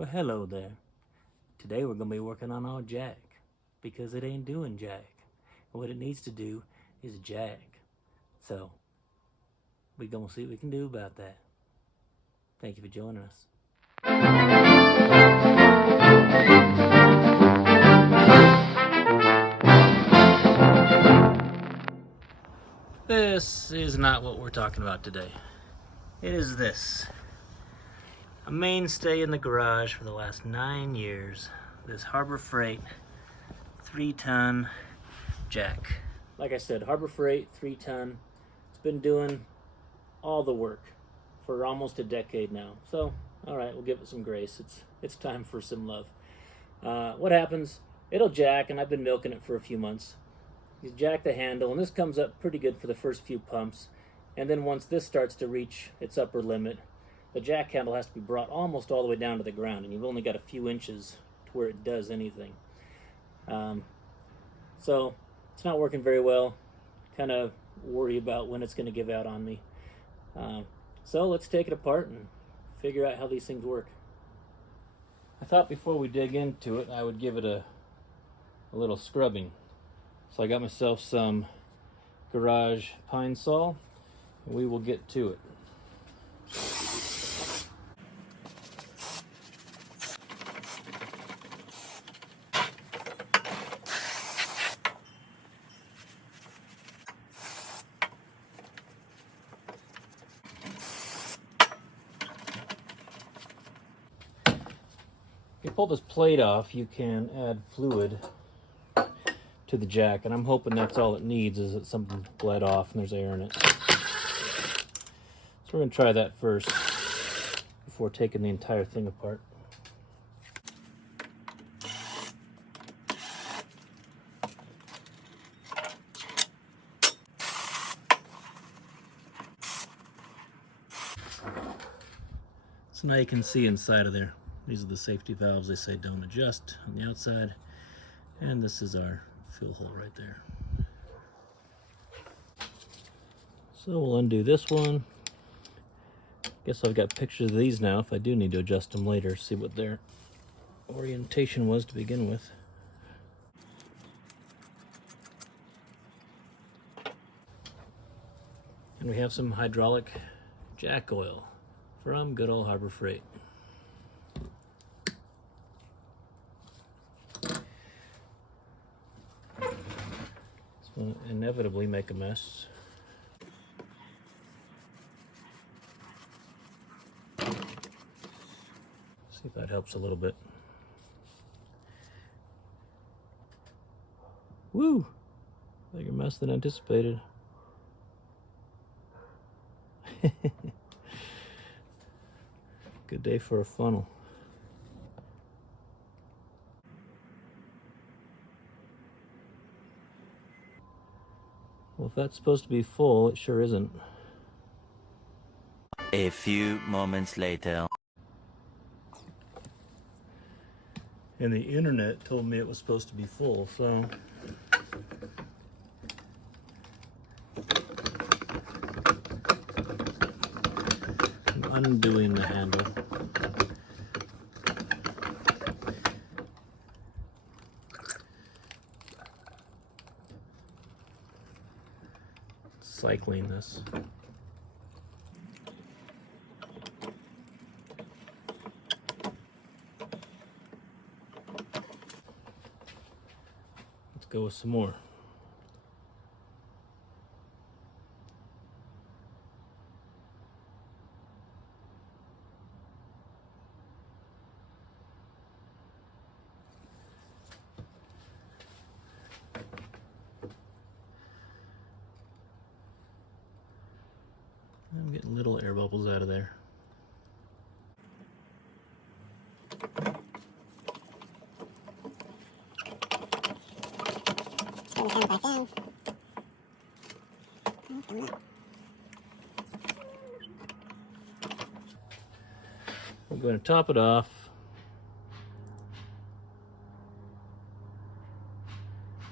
Well, hello there. Today we're going to be working on our jack because it ain't doing jack. And what it needs to do is jack. So, we're going to see what we can do about that. Thank you for joining us. This is not what we're talking about today. It is this. A mainstay in the garage for the last 9 years. This Harbor Freight 3-ton jack. Like I said, Harbor Freight 3-ton. It's been doing all the work for almost a decade now. So, all right, we'll give it some grace. It's time for some love. What happens? It'll jack, and I've been milking it for a few months. You jack the handle, and this comes up pretty good for the first few pumps. And then once this starts to reach its upper limit, the jack handle has to be brought almost all the way down to the ground, and you've only got a few inches to where it does anything. So it's not working very well. Kind of worry about when it's going to give out on me. So let's take it apart and figure out how these things work. I thought before we dig into it, I would give it a little scrubbing. So I got myself some garage Pine Sol, and we will get to it. If you pull this plate off, you can add fluid to the jack, and I'm hoping that's all it needs, is that something bled off and there's air in it. So we're going to try that first before taking the entire thing apart. So now you can see inside of there. These are the safety valves they say don't adjust on the outside, and this is our fuel hole right there. So we'll undo this one. Guess I've got pictures of these now if I do need to adjust them later, see what their orientation was to begin with. And we have some hydraulic jack oil from good old Harbor Freight. This will inevitably make a mess. See if that helps a little bit. Woo! Bigger mess than anticipated. Good day for a funnel. Well, if that's supposed to be full, it sure isn't. A few moments later. And the internet told me it was supposed to be full, so I'm undoing the handle. Cycling this. Let's go with some more. I'm getting little air bubbles out of there. We're going to top it off.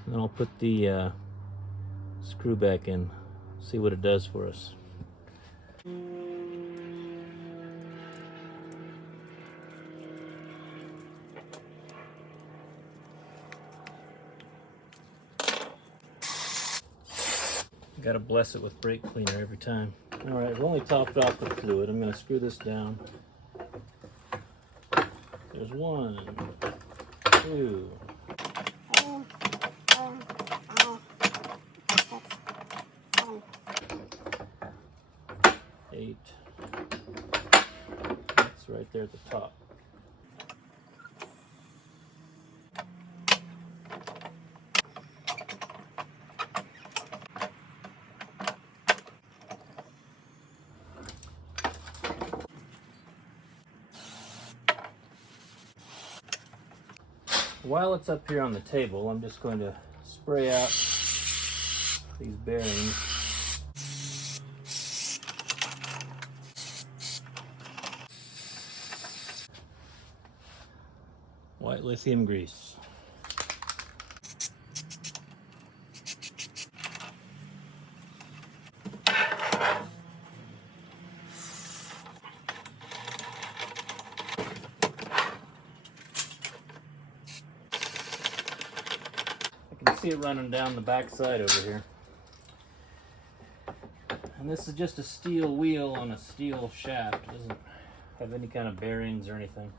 And then I'll put the screw back in, see what it does for us. Gotta bless it with brake cleaner every time. All right, we've only topped off the fluid. I'm gonna screw this down. There's 1, 2. 8. That's right there at the top. While it's up here on the table, I'm just going to spray out these bearings. White lithium grease. See it running down the back side over here. And this is just a steel wheel on a steel shaft. It doesn't have any kind of bearings or anything.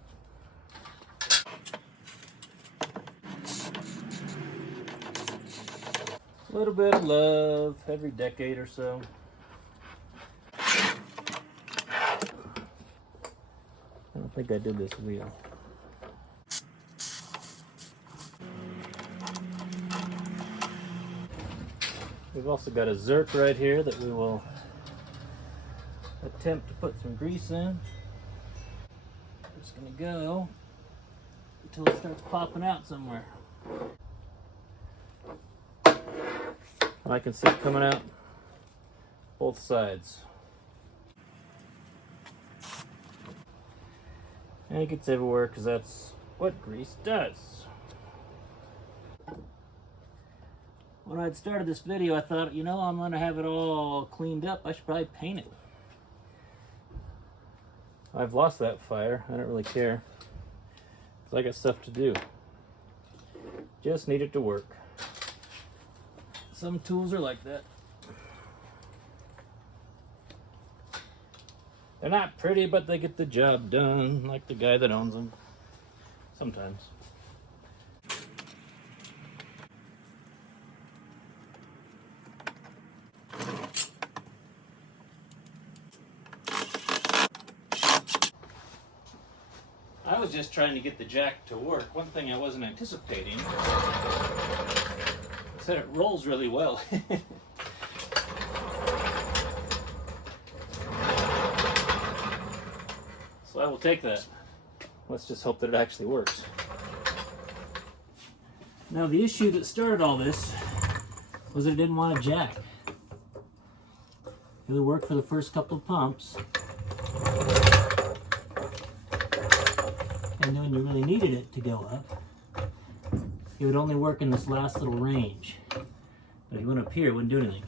A little bit of love every decade or so. I don't think I did this wheel. We've also got a Zerk right here that we will attempt to put some grease in. It's gonna go until it starts popping out somewhere. And I can see it coming out both sides. And it gets everywhere because that's what grease does. When I'd started this video, I thought, you know, I'm going to have it all cleaned up. I should probably paint it. I've lost that fire. I don't really care. 'Cause I got stuff to do. Just need it to work. Some tools are like that. They're not pretty, but they get the job done, like the guy that owns them. Sometimes. I was just trying to get the jack to work. One thing I wasn't anticipating is that it rolls really well. So I will take that. Let's just hope that it actually works. Now the issue that started all this was that it didn't want a jack. It would work for the first couple of pumps. And then when you really needed it to go up, it would only work in this last little range. But if you went up here, it wouldn't do anything.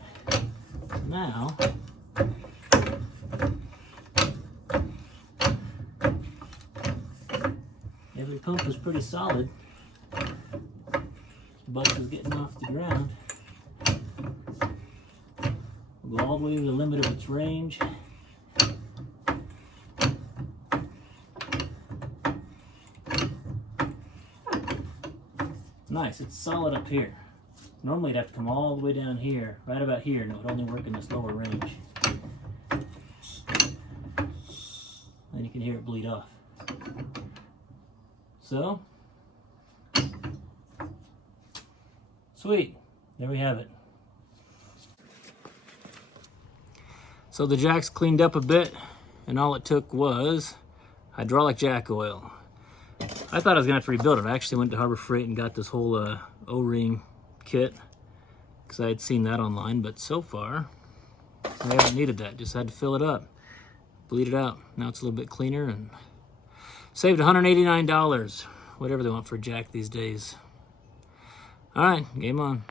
Now, every pump is pretty solid. The bus is getting off the ground. We'll go all the way to the limit of its range. Nice, it's solid up here. Normally it'd have to come all the way down here, right about here, and it would only work in this lower range. Then you can hear it bleed off. So, sweet, there we have it. So the jack's cleaned up a bit, and all it took was hydraulic jack oil. I thought I was gonna have to rebuild it. I actually went to Harbor Freight and got this whole O-ring kit because I had seen that online, but so far I haven't needed that. Just had to fill it up, bleed it out. Now it's a little bit cleaner and saved $189, whatever they want for a jack these days. All right, game on.